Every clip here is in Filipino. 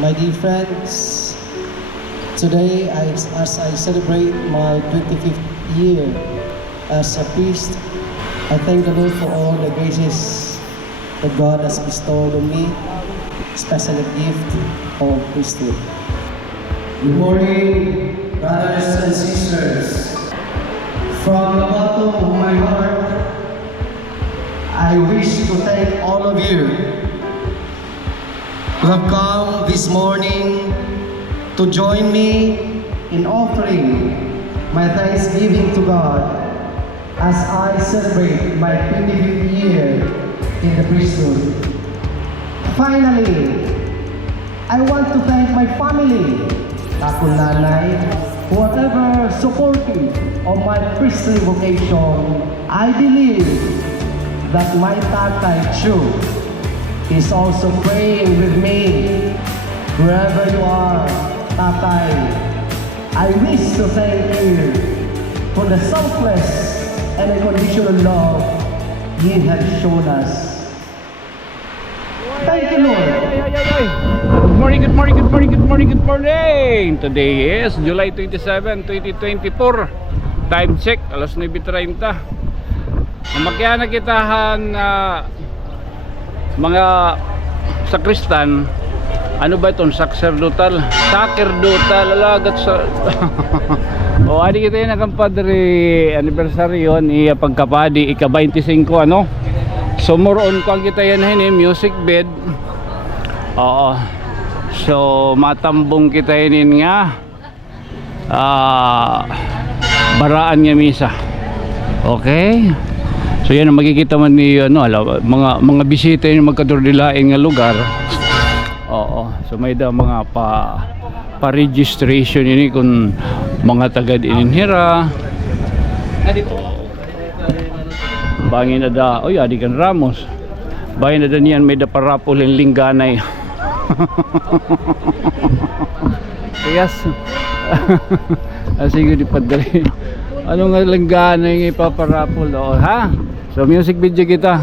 My dear friends, today as I celebrate my 25th year as a priest, I thank the Lord for all the graces that God has bestowed on me, especially the gift of priesthood. Good morning, brothers and sisters. From the bottom of my heart, I wish to thank all of you who have come this morning to join me in offering my thanksgiving to God as I celebrate my 25th year in the priesthood. Finally, I want to thank my family, Akong Nanay, whatever supportive of my priestly vocation. I believe that my tatay Chu is also praying with me. Wherever you are, tatay, I wish to thank you for the selfless and unconditional love you have shown us. Thank you, Lord. Good morning, good morning, good morning, good morning, good morning. Today is July 27, 2024. Time check, alas 9:30. Namakya na kitahan mga sakristan. Ano ba itong sacerdotal alagat sa o adi kita yun ang padre anniversary yun iya pagkapadi ika-25 ano. So more on kung kita yan music bed. Oo. So matambong kita yun nga baraan nga misa. Okay. So yan ang makikita man ni mga bisita yung magkadurdilaing nga lugar. Oo. So may da mga pa-registration ini kung mga tagad ininhira. Bangin na da, oy adi kan Ramos. Bangin na da niyan may da parapol yung lingganay. Yes. Sige di padali. Ano nga lingganay ng ipaparapol o ha? So music video kita.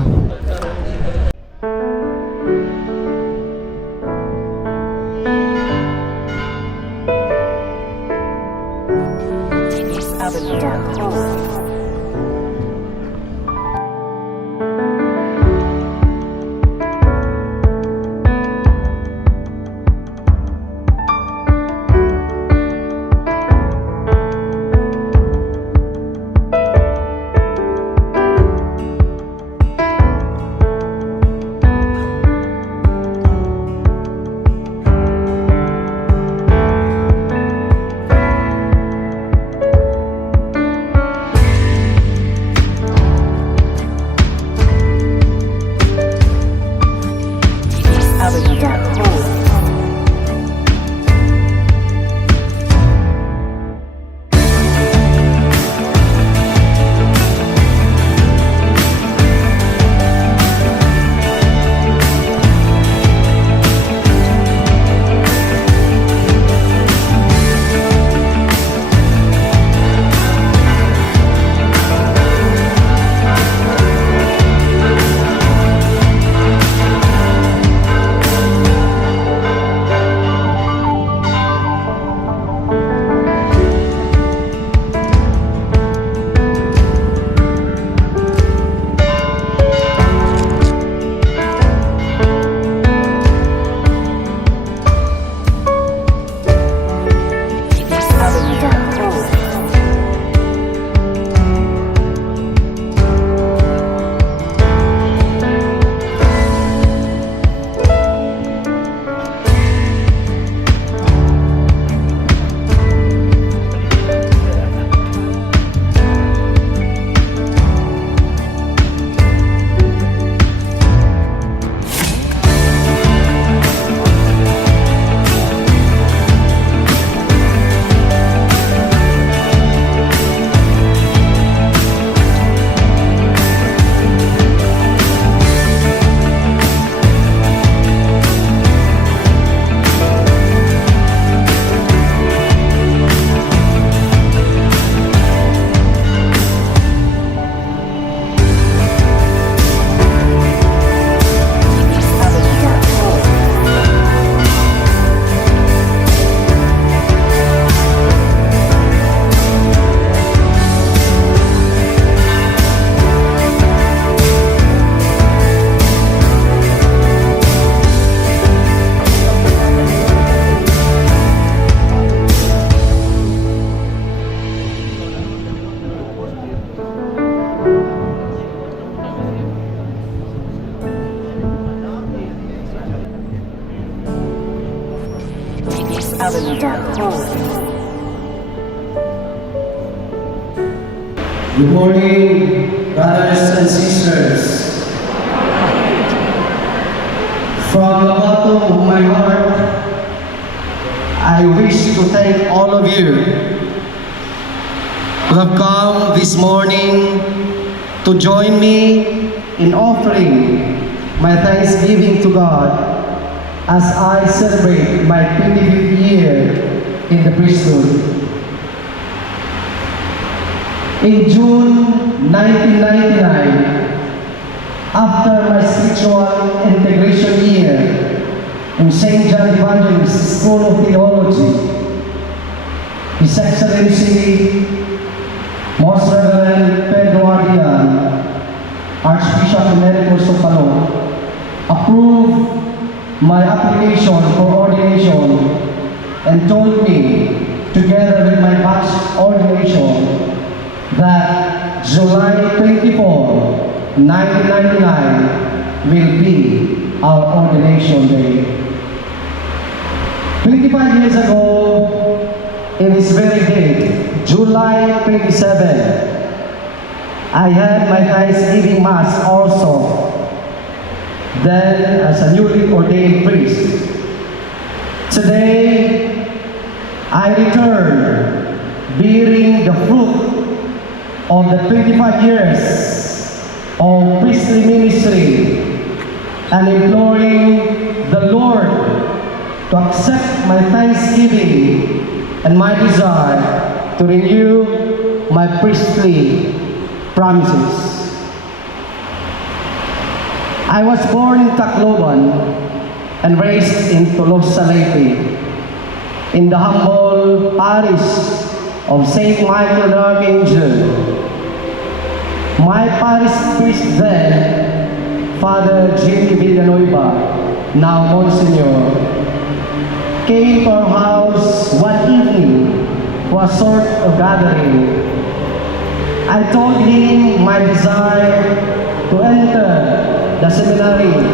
Good morning, brothers and sisters. From the bottom of my heart, I wish to thank all of you who have come this morning to join me in offering my thanksgiving to God as I celebrate my 25th year in the priesthood. In June 1999, after my spiritual integration year in St. John Evangelist School of Theology, His Excellency, Most Reverend Pedro Ardian, Archbishop Emeritus of Calooc, approved my application for ordination and told me, together with my batch ordination, that July 24, 1999 will be our ordination day. 25 years ago, in this very day, July 27, I had my Thanksgiving Mass also, then as a newly ordained priest. Today, I return bearing the fruit of the 25 years of priestly ministry and imploring the Lord to accept my thanksgiving and my desire to renew my priestly promises. I was born in Tacloban and raised in Tolosa Leyte, in the humble parish of St. Michael the Archangel. My parish priest then, Father Jimmy Villanueva, now Monsignor, came to our house one evening for a sort of gathering. I told him my desire to enter the seminary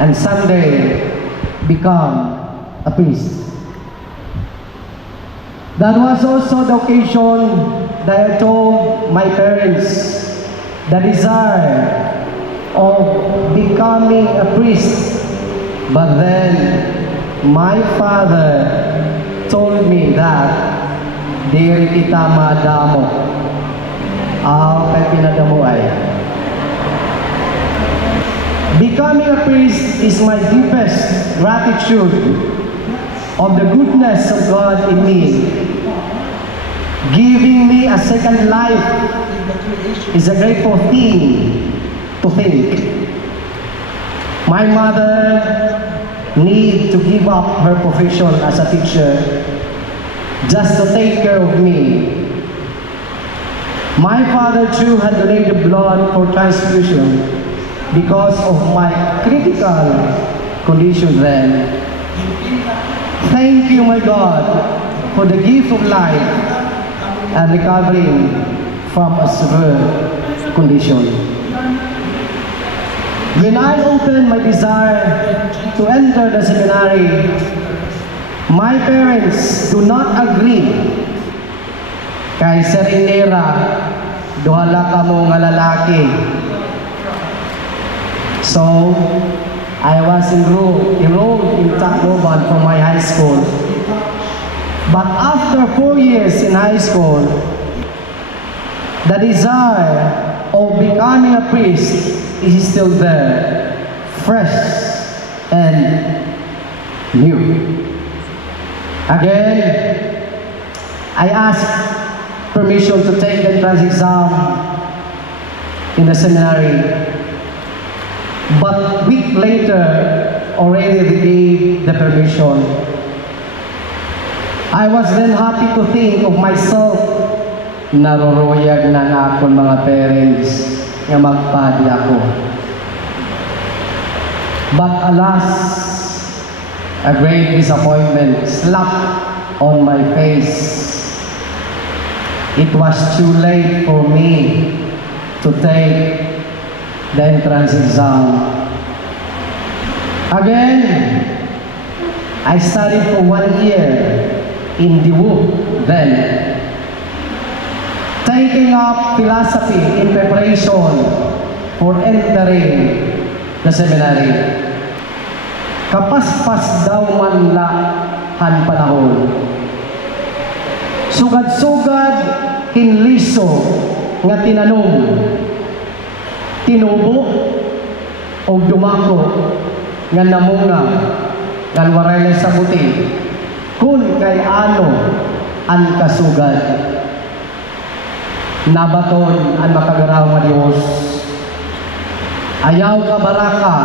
and someday become a priest. That was also the occasion that I told my parents the desire of becoming a priest. But then my father told me that diri kita madamo. Kay pinadamo ay. Becoming a priest is my deepest gratitude of the goodness of God in me. Giving me a second life is a grateful thing to think. My mother need to give up her profession as a teacher just to take care of me. My father too had donated blood for transfusion because of my critical condition then. Thank you, my God, for the gift of life and recovering from a severe condition. When I opened my desire to enter the seminary, my parents do not agree. Kay Serinera, duhala ka mo nga lalaki. So, I was enrolled in Tacloban for my high school. But after 4 years in high school, the desire of becoming a priest is still there, fresh and new. Again, I asked permission to take the entrance exam in the seminary. But a week later, already they gave the permission. I was then happy to think of myself, naruruyag na akong mga parents nga magpadi ako. But alas, a great disappointment slapped on my face. It was too late for me to take the entrance exam. Again, I studied for 1 year in Daewoo then, taking up philosophy in preparation for entering the seminary. Kapaspas daw man la han panahon. Sugad-sugad hinliso nga tinanong, tinubo o dumako nga namunga nga waray lang sabuti kun kay ano ang kasugad. Nabaton ang makagaraw nga Dios. Ayaw ka baraka,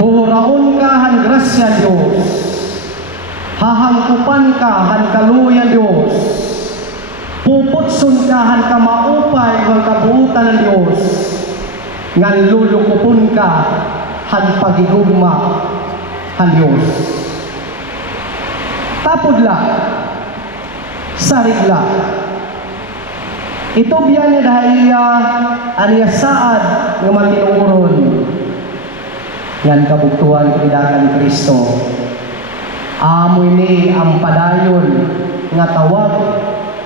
huraon ka han grasya Dios, hahangkupan ka han kaluya Dios, puputson ka han kamaupay ng kabuutan ng Dios, ngan lulukupon ka han pagigugma han Dios. Tapudla, sarigla, ito biyan ni dahaya aniya saad ng matinuron ngan kabuktuan kinidakan ni Kristo. Amoy ni ang padayon nga tawag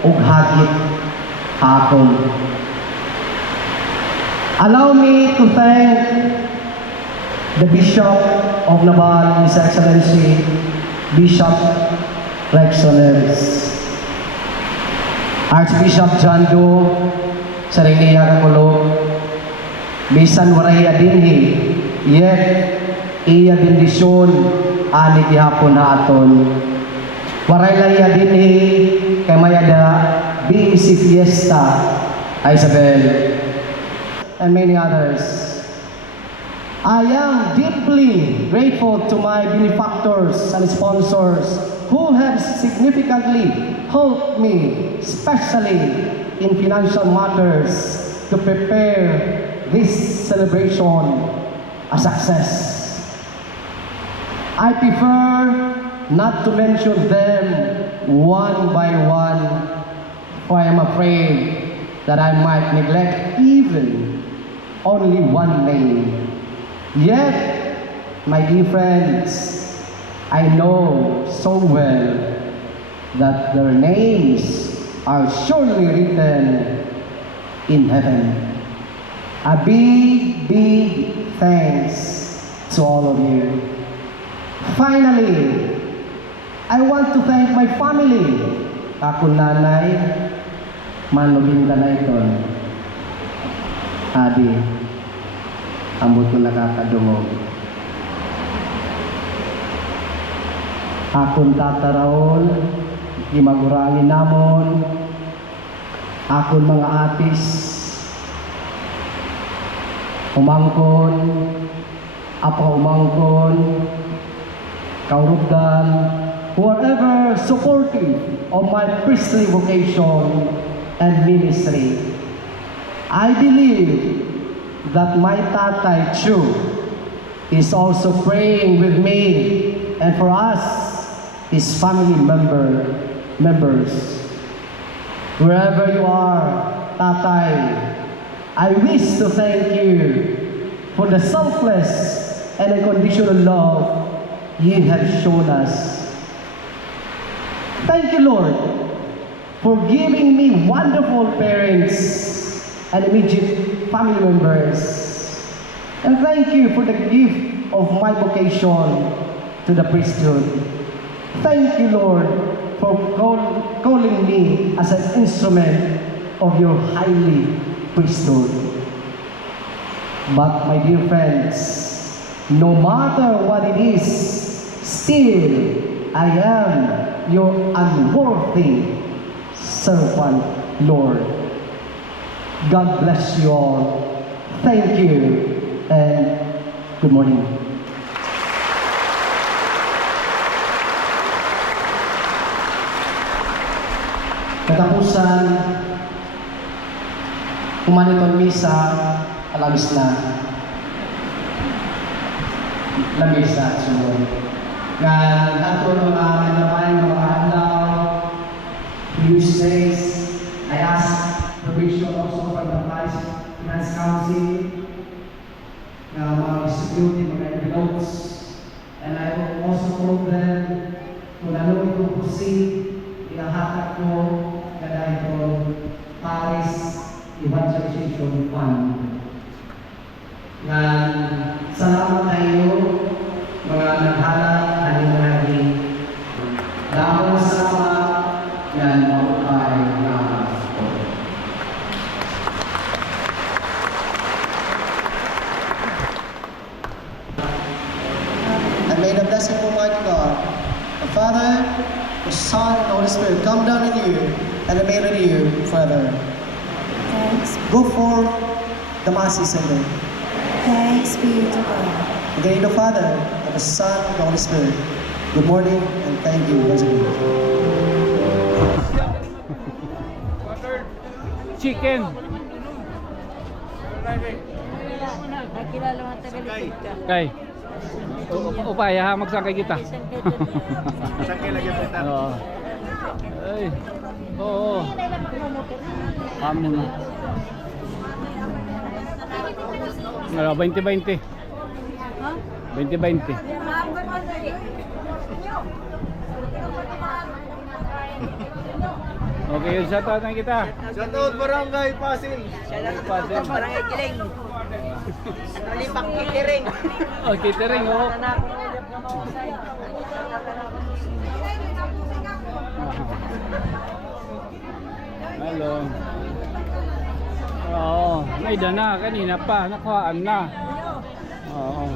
ug hagit akon. Allow me to thank the Bishop of Naval, His Excellency Bishop Rex Soneris, Archbishop John Doe sa Ringiya Kakulo, bisan waraya dinhi, yet iya bendisyon ani gihapon na aton. Waray laya dinhi kay mayada BEC Fiesta, Isabel, and many others. I am deeply grateful to my benefactors and sponsors who have significantly helped me, especially in financial matters, to prepare this celebration a success. I prefer not to mention them one by one, for I am afraid that I might neglect even only one name. Yet, my dear friends, I know so well that their names are surely written in heaven. A big thanks to all of you. Finally, I want to thank my family. Ako nanay, manubing tanayton. Adi, ambot ko nakakadungog. Akon tataraon, gimagurangin namon, akon mga atis, umangkon, apa umangkon, kaurugdan, whoever supportive of my priestly vocation and ministry. I believe that my tatay Chu is also praying with me and for us, his family members. Wherever you are, tatay, I wish to thank you for the selfless and unconditional love you have shown us. Thank you, Lord, for giving me wonderful parents and immediate family members. And thank you for the gift of my vocation to the priesthood. Thank you, Lord, for calling me as an instrument of your highly priesthood. But my dear friends, no matter what it is, still I am your unworthy servant, Lord. God bless you all. Thank you and good morning. Katapusan, humanitong misa, alabis na. Lamisa at sunod. Nga nato mga naman mga adlaw, Tuesdays, I ask permission also from the Vice Finance Council na mga distribute mga envelopes, and I hope problem kung ano itong pusing, inahatak ko kaya itong Paris Evangelization Fund. Yan, salamat kayo, mga naghalat, haling-haling. Dahil salamat, yan, maupay na. And may the blessing of Almighty God, the Father, the Son, and the Holy Spirit come down in you and remain in you forever. Thanks, Go forth, the Mass is ended. thanks be to God. In the name of the Father, and the Son, and the Holy Spirit. Good morning, and thank you once again. Chicken. Nakilala mo tagalog ka. Kay. Upaya ha, magsangkay kita. Sangkay lagi kita. Oo. Ay. Oo. Amo na. Ano, 20-20. Ha? 20-20. Okay, yun sa taon kita. Shoutout Barangay Pasil. Pasil. Barangay Giling. Lipang Kitering. Oh, catering, oh. Hello. Oo, may dana kanina pa, nakuhaan na. Oo.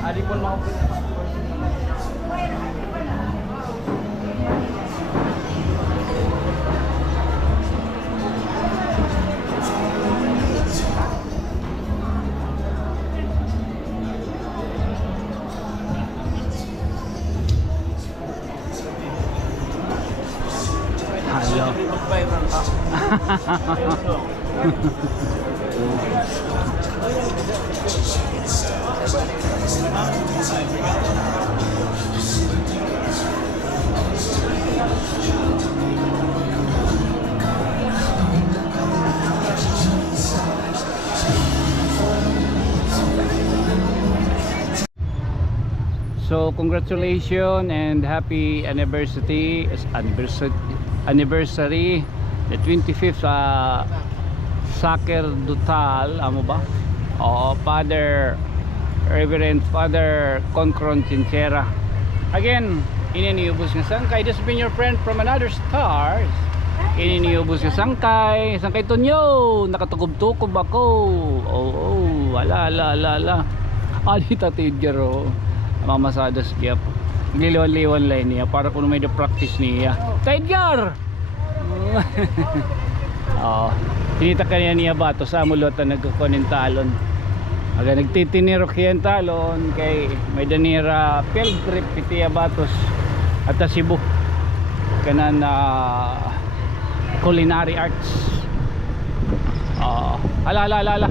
Adi pun mau. Halo. So congratulations and happy anniversary, the 25th sacerdotal, amo ba? Oo, Father Reverend Father Concron Chinchera. Again, ininiubos nga sangkay. This has been your friend from another stars. Ininiubos nga sangkay. Sangkay Tonyo, nakatukob-tukob ako. Oh, ala. Ali Tidger, oh. Mamasadas kaya po. Nagliliwan-liwan lang niya para kung may practice niya. Tidger! Oo. Tinita kanya niya ba ito sa amulot na nagkukunin talon. Aga nagtitiniro kiyan talon kay may danira field trip iti Abatos at Cebu kanan culinary arts. Ala